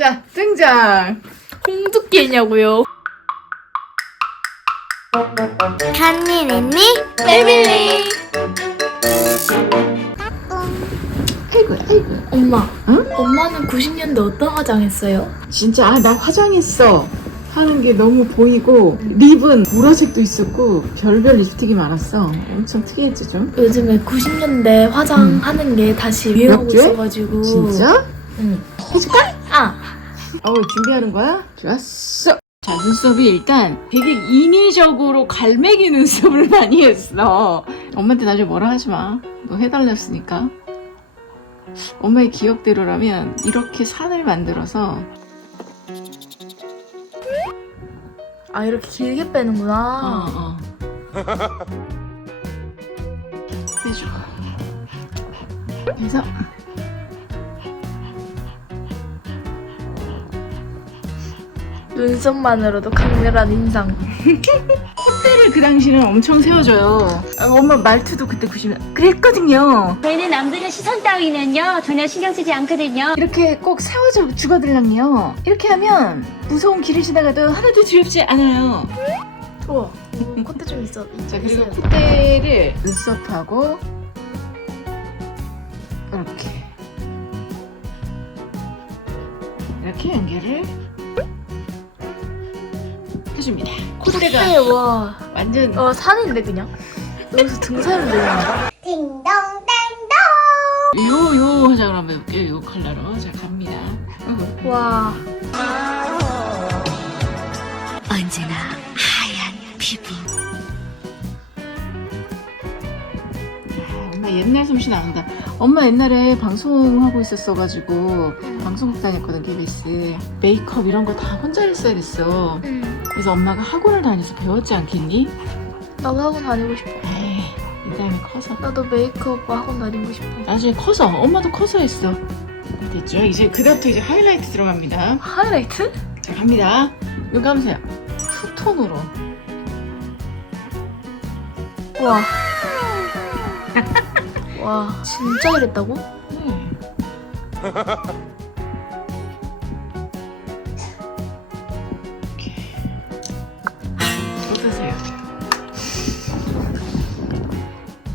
자, 등장. 홍두깨냐고요? 간니 nen니 패밀리. 아이고, 아이고. 엄마. 응? 엄마는 90년대 어떤 화장했어요? 진짜 아, 나 화장했어. 하는 게 너무 보이고 립은 보라색도 있었고 별별 립스틱이 많았어. 엄청 특이했지 좀. 요즘에 90년대 화장하는 게 다시 유행하고 역주행? 있어가지고. 진짜? 응. 해줄까? 아. 어, 준비하는 거야? 좋았어. 자, 눈썹이 일단 되게 인위적으로 갈매기 눈썹을 많이 했어. 엄마한테 나중에 뭐라 하지 마. 너 해달랬으니까. 엄마의 기억대로라면 이렇게 산을 만들어서 아 이렇게 길게 빼는구나. 어, 어. 빼줘. 그래서 눈썹만으로도 강렬한 인상. 콧대를 그 당시는 엄청 세워줘요. 아, 엄마 말투도 그때 90년 그랬거든요. 저희는 남들의 시선 따위는요 전혀 신경 쓰지 않거든요. 이렇게 꼭 세워줘 주거들랑요. 이렇게 하면 무서운 길을 지나가도 하나도 두렵지 않아요. 우와. 오, 콧대 좀 있어. 자 그리고 있어요. 콧대를 눈썹하고 이렇게 이렇게 연결을 해줍니다. 콧대가 콧대 와. 완전 어 산인데 그냥. 여기서 등산을 되나? 딩동댕동 요 요 화장을 한번 해볼게요. 요 컬러로 자 갑니다. 어허. 와. 언제나 하얀 피부 아, 엄마 옛날 솜씨 나온다. 엄마 옛날에 방송하고 있었어가지고 방송국 다녔거든 KBS. 메이크업 이런 거 다 혼자 했어야 됐어. 응. 그래서 엄마가 학원을 다녀서 배웠지 않겠니? 나도 학원 다니고 싶어. 에이, 이 다음에 커서. 나도 메이크업 학원 다니고 싶어. 나중에 커서. 엄마도 커서 했어. 됐죠? 이제 그다음부터 이제 하이라이트 들어갑니다. 하이라이트? 자, 갑니다. 이거 감으세요. 투톤으로. 와. 와, 진짜 이랬다고? 네.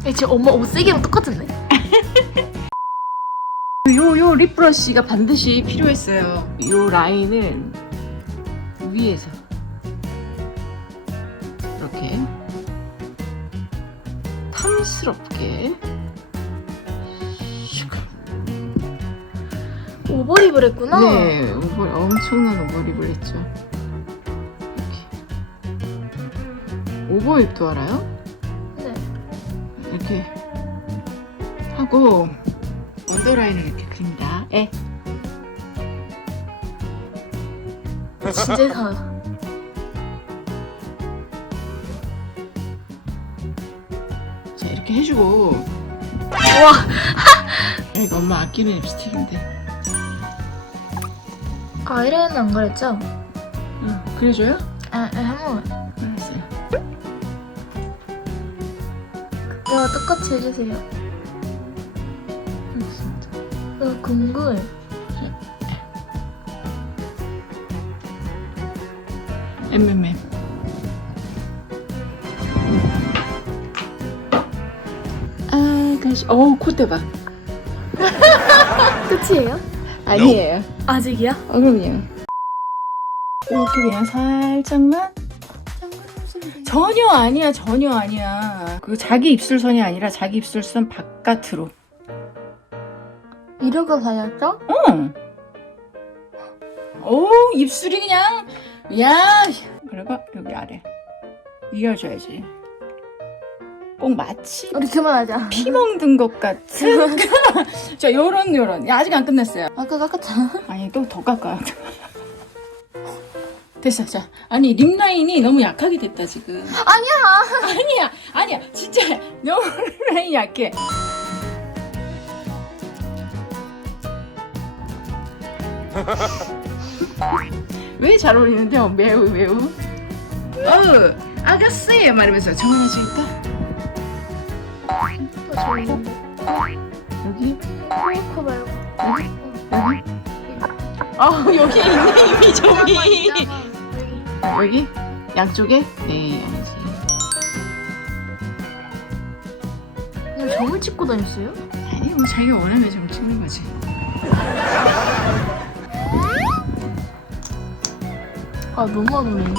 야, 지금 엄마 옷 세게랑 똑같은데? 요, 요 립브러쉬가 반드시 필요했어요. 요 라인은 위에서. 이렇게. 탐스럽게. 슉. 오버립을 했구나. 네, 오버, 엄청난 오버립을 했죠. 이렇게. 오버립도 알아요? 네. 이렇게 하고 언더라인을 이렇게 그립니다. 에. 진짜 사. 자 이렇게 해주고 와, 야, 이거 엄마 아끼는 립스틱인데. 아이라인은 안 그랬죠? 응, 그려줘요? 아, 아, 한번 알 그거 똑같이 해주세요. 알겠습니다. 나 궁금해. 엠엠엠. 아, 다시. 어우, 콧대 봐. 끝이에요? 아니에요. 아직이야? 어, 그럼요. 이렇게 그냥 살짝만. 전혀 아니야, 전혀 아니야. 그 자기 입술선이 아니라 자기 입술선 바깥으로. 이러고 다녔죠? 어. 오, 입술이 그냥, 야. 그리고 여기 아래. 이어줘야지. 꼭 마치 우리 그만하자. 피 먹는 것 같은. 자, 요런, 요런. 야, 아직 안 끝났어요. 아까 깎았잖아. 아니, 또 더 깎아. 됐어, 자. 아니, 립 라인이 너무 약하게 됐다, 지금. 아니야! 아니야, 아니야. 진짜, 너무 립 라인이 약해. 왜 잘 어울리는데? 어, 매우, 매우. 어우, 아가씨! 말하면서 정원아 줄까? 또 졸린데. 여기, 코코 말고. 여기, 여기. 아 여기 있네 이미 점이. 여기 양쪽에 네 알지. 그냥 점을 찍고 다녔어요? 아니 뭐 자기가 원하면 좀 찍는 거지. 아 너무 안 어울리네.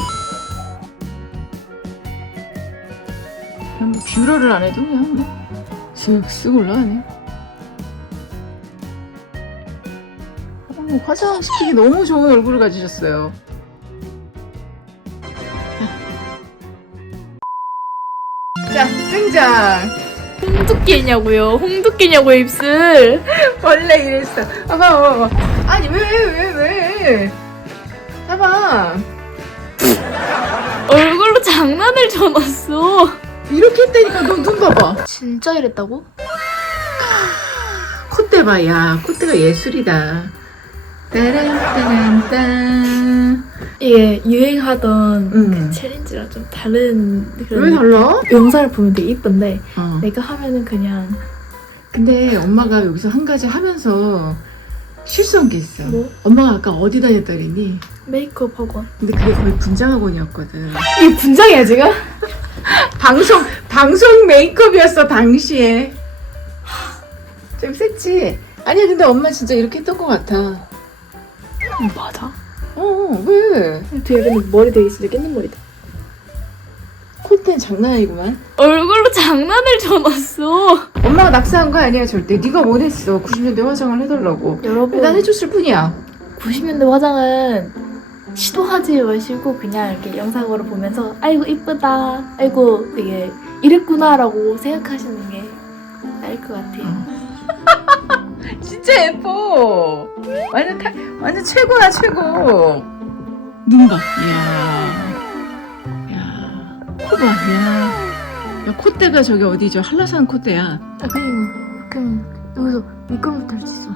그냥 뭐 뷰러를 안 해도 그냥 뭐 쓱 쓱 올라가네. 어, 뭐 화장시키기 너무 좋은 얼굴을 가지셨어요. 자, 등장! 홍두깨냐고요? 홍두깨냐고요 입술? 원래 이랬어. 봐봐, 봐봐, 봐봐. 아니, 왜, 왜, 왜? 봐봐. 얼굴로 장난을 쳐놨어. 이렇게 했다니까, 너 눈 봐봐. 진짜 이랬다고? 콧대 봐, 야. 콧대가 예술이다. 따란따란딴. 이게 유행하던 응. 챌린지랑 좀 다른 그런 왜 달라? 영상을 보면 되게 이쁜데 어. 내가 하면은 그냥 근데 엄마가 여기서 한 가지 하면서 실수한 게 있어. 뭐? 엄마가 아까 어디 다녔다 그랬니? 메이크업 학원. 근데 그게 거의 분장학원이었거든. 이게 분장이야 지금? 방송, 방송 메이크업이었어, 당시에. 좀 셌지? 아니야, 근데 엄마 진짜 이렇게 했던 것 같아. 음, 맞아. 어, 왜? 되게 근데 머리 되게 진짜 깻잎 머리다. 콧대는 장난 아니구만. 얼굴로 장난을 쳐놨어. 엄마가 낙서한 거 아니야, 절대. 네가 원했어. 90년대 화장을 해달라고. 여러분 난 해줬을 뿐이야. 90년대 화장은 시도하지 마시고 그냥 이렇게 영상으로 보면서 아이고 이쁘다 아이고 되게 이랬구나라고 생각하시는 게 나을 것 같아요 진짜 예뻐. 완전 타, 완전 최고야 최고. 눈 봐. 이야. 야. 코 봐. 이야. 야 콧대가 저기 어디죠? 한라산 콧대야. 아 그냥 그냥 여기서 미끄럼도 탈수 있어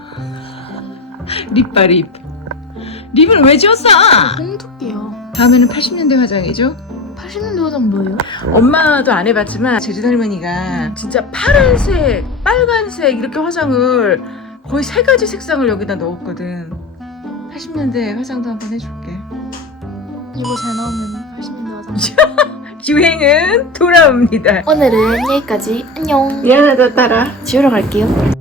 립봐 립. 립을 왜 지웠어? 홍두깨요 다음에는 80년대 화장이죠? 80년대 화장 뭐예요? 엄마도 안 해봤지만 제주 할머니가 진짜 파란색, 빨간색 이렇게 화장을 거의 세 가지 색상을 여기다 넣었거든. 80년대 화장도 한번 해줄게. 이거 잘 나오면 80년대 화장 유행은 돌아옵니다. 오늘은 여기까지 안녕 미안하다 따라. 지우러 갈게요